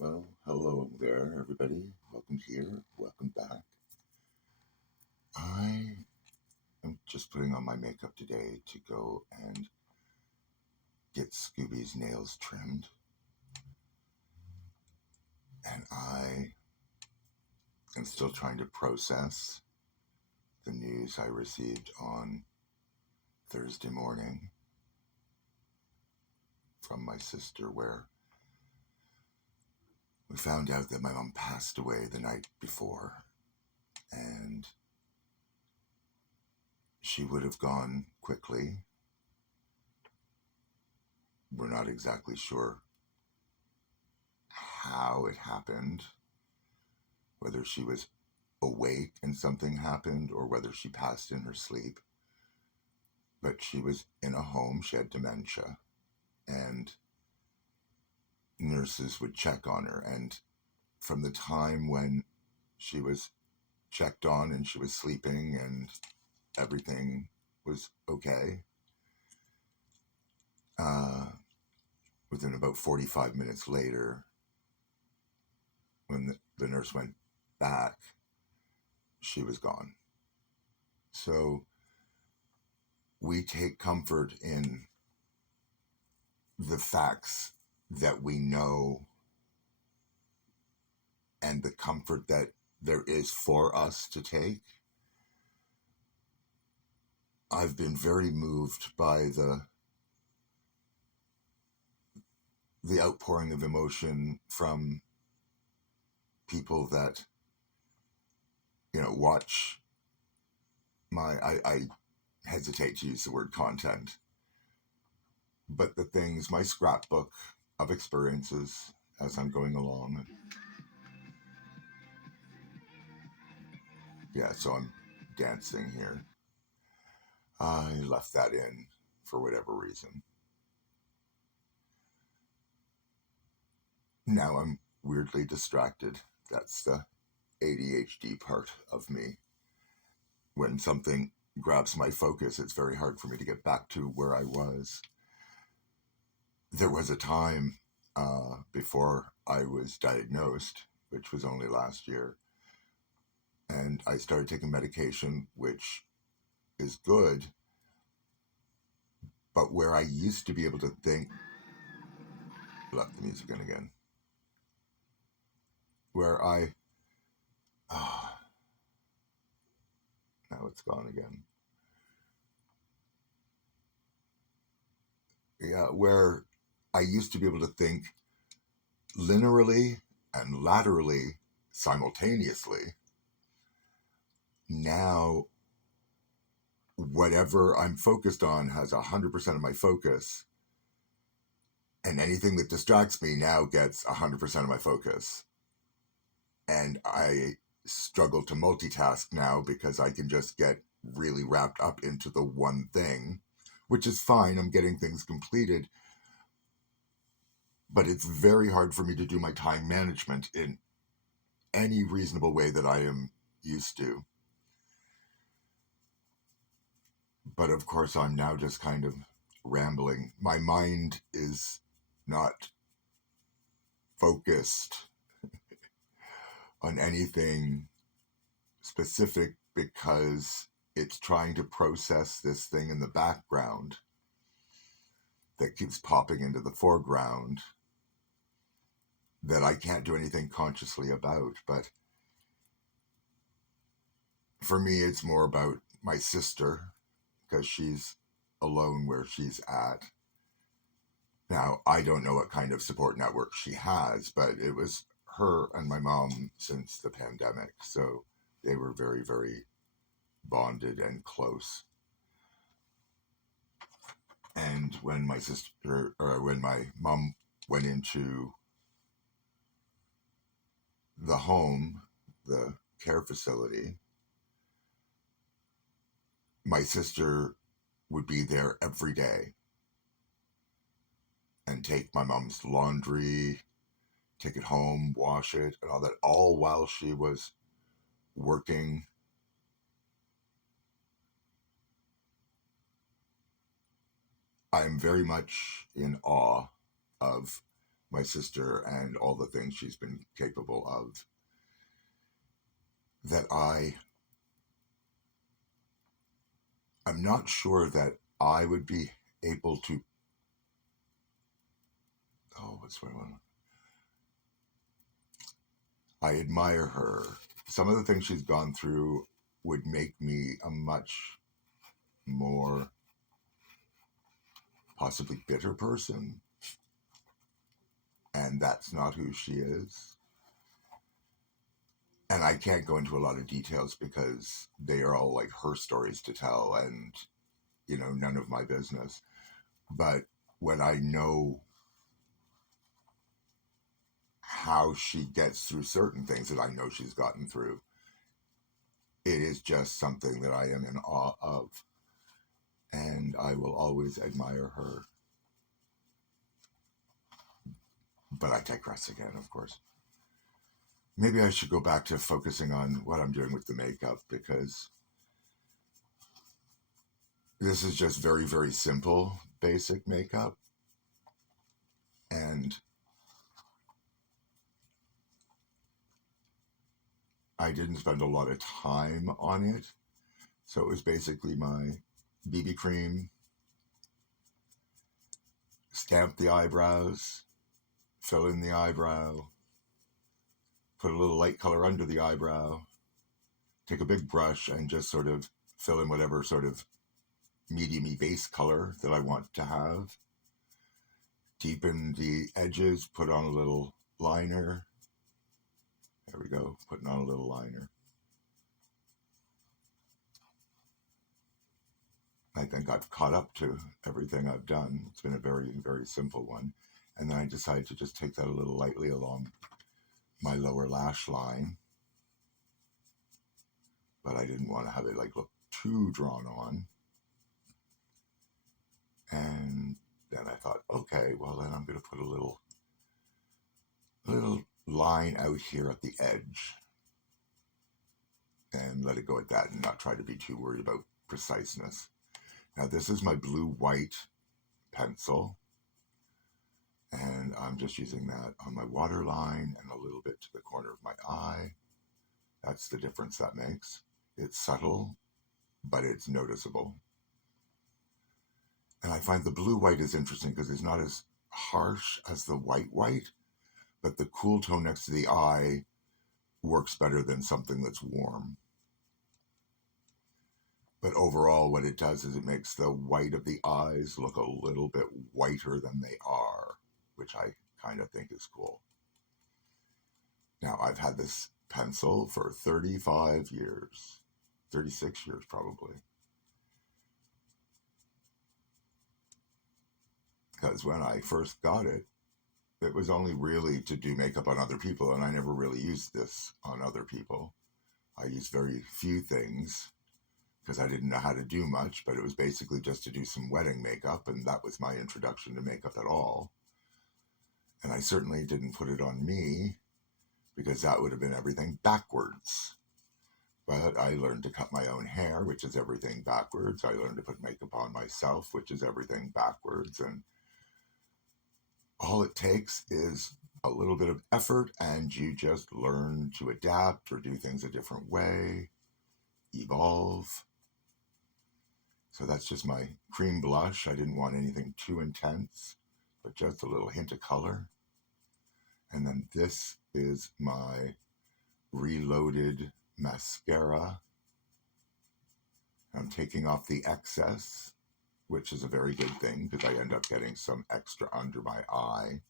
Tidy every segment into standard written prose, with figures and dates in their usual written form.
Well, hello there, everybody. Welcome here. Welcome back. I am just putting on my makeup today to go and get Scooby's nails trimmed. And I am still trying to process the news I received on Thursday morning from my sister, where we found out that my mom passed away the night before. And she would have gone quickly. We're not exactly sure how it happened, whether she was awake and something happened or whether she passed in her sleep. But she was in a home, she had dementia, and nurses would check on her. And from the time when she was checked on and she was sleeping and everything was okay, uh, within about 45 minutes later, when the nurse went back, she was gone. So we take comfort in the facts that we know and the comfort that there is for us to take. I've been very moved by the outpouring of emotion from people that watch I hesitate to use the word content, but the things, my scrapbook of experiences as I'm going along. Yeah, so I'm dancing here. I left that in for whatever reason. Now I'm weirdly distracted. That's the ADHD part of me. When something grabs my focus, it's very hard for me to get back to where I was. There was a time before I was diagnosed, which was only last year, and I started taking medication, which is good, but where I used to be able to think, left the music in again, where uh, now it's gone again. Yeah, where I used to be able to think linearly and laterally simultaneously. Now, whatever I'm focused on has 100% of my focus, and anything that distracts me now gets 100% of my focus. And I struggle to multitask now because I can just get really wrapped up into the one thing, which is fine. I'm getting things completed, but it's very hard for me to do my time management in any reasonable way that I am used to. But of course, I'm now just kind of rambling. My mind is not focused on anything specific because it's trying to process this thing in the background that keeps popping into the foreground that I can't do anything consciously about. But for me, it's more about my sister because she's alone where she's at. Now, I don't know what kind of support network she has, but it was her and my mom since the pandemic. So they were very, very bonded and close. And when my sister, or when my mom went into the home, the care facility, my sister would be there every day and take my mom's laundry, take it home, wash it, and all that, all while she was working. I'm very much in awe of my sister and all the things she's been capable of, that I'm not sure that I would be able to. Oh, what's what I want? I admire her. Some of the things she's gone through would make me a much more possibly bitter person, and that's not who she is. And I can't go into a lot of details because they are all like her stories to tell, and none of my business. But when I know how she gets through certain things that I know she's gotten through, it is just something that I am in awe of, and I will always admire her. But I digress again, of course. Maybe I should go back to focusing on what I'm doing with the makeup, because this is just very, very simple, basic makeup. And I didn't spend a lot of time on it. So it was basically my BB cream, stamp the eyebrows, fill in the eyebrow, put a little light color under the eyebrow, take a big brush and just sort of fill in whatever sort of medium-y base color that I want to have. Deepen the edges, put on a little liner. There we go, putting on a little liner. I think I've caught up to everything I've done. It's been a very, very simple one. And then I decided to just take that a little lightly along my lower lash line. But I didn't want to have it like look too drawn on. And then I thought, okay, well then I'm going to put a little line out here at the edge and let it go at that and not try to be too worried about preciseness. Now this is my blue-white pencil, and I'm just using that on my waterline and a little bit to the corner of my eye. That's the difference that makes. It's subtle, but it's noticeable. And I find the blue-white is interesting because it's not as harsh as the white, but the cool tone next to the eye works better than something that's warm. But overall, what it does is it makes the white of the eyes look a little bit whiter than they are, which I kind of think is cool. Now, I've had this pencil for 35 years, 36 years probably. Because when I first got it, it was only really to do makeup on other people, and I never really used this on other people. I used very few things because I didn't know how to do much, but it was basically just to do some wedding makeup, and that was my introduction to makeup at all. And I certainly didn't put it on me because that would have been everything backwards. But I learned to cut my own hair, which is everything backwards. I learned to put makeup on myself, which is everything backwards. And all it takes is a little bit of effort, and you just learn to adapt or do things a different way, evolve. So that's just my cream blush. I didn't want anything too intense, but just a little hint of color. And then this is my Reloaded mascara. I'm taking off the excess, which is a very good thing because I end up getting some extra under my eye.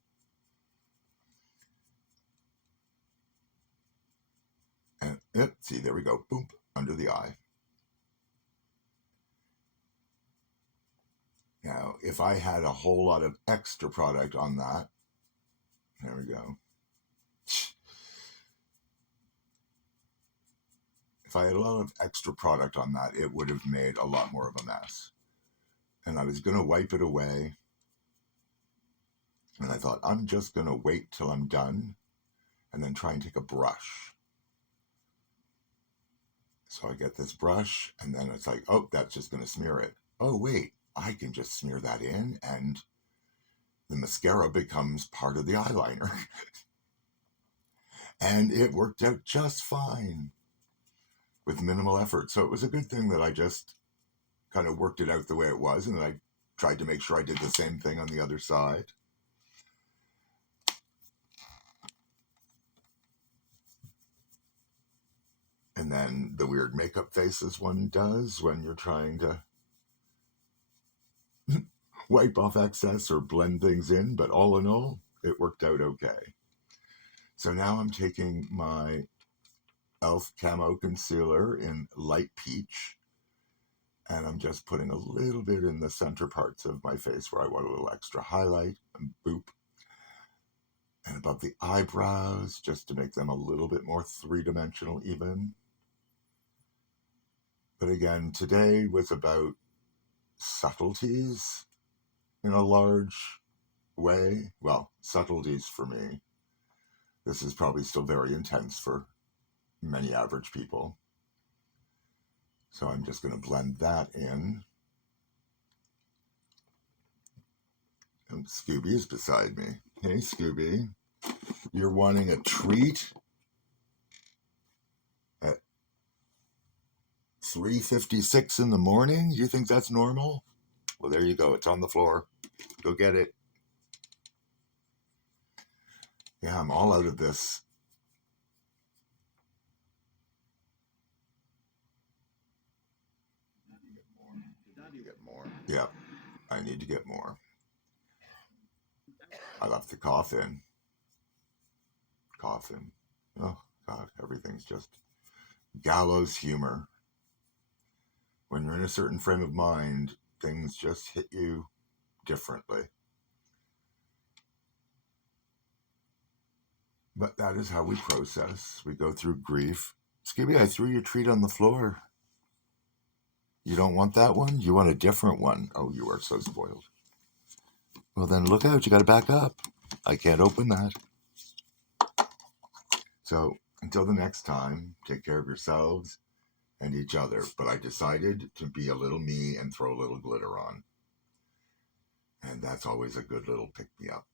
And see, there we go, boom, under the eye. Now, if I had a whole lot of extra product on that, there we go. If I had a lot of extra product on that, it would have made a lot more of a mess. And I was going to wipe it away. And I thought, I'm just going to wait till I'm done and then try and take a brush. So I get this brush, and then it's like, oh, that's just going to smear it. Oh, wait, I can just smear that in, and the mascara becomes part of the eyeliner. And it worked out just fine with minimal effort. So it was a good thing that I just kind of worked it out the way it was, and then I tried to make sure I did the same thing on the other side. And then the weird makeup faces one does when you're trying to wipe off excess or blend things in, but all in all, it worked out okay. So now I'm taking my e.l.f. Camo Concealer in Light Peach, and I'm just putting a little bit in the center parts of my face where I want a little extra highlight, and boop. And above the eyebrows, just to make them a little bit more three-dimensional even. But again, today was about subtleties in a large way. Well, subtleties for me. This is probably still very intense for many average people. So I'm just going to blend that in. And Scooby is beside me. Hey, Scooby. You're wanting a treat at 3:56 in the morning? You think that's normal? Well, there you go. It's on the floor. Go get it. Yeah, I'm all out of this. Get more. Yeah, I need to get more. I left the coffin. Oh, God, everything's just gallows humor. When you're in a certain frame of mind, things just hit you differently. But that is how we process. We go through grief. Scooby, I threw your treat on the floor. You don't want that one? You want a different one. Oh, you are so spoiled. Well, then look out. You got to back up. I can't open that. So until the next time, take care of yourselves and each other. But I decided to be a little me and throw a little glitter on. And that's always a good little pick-me-up.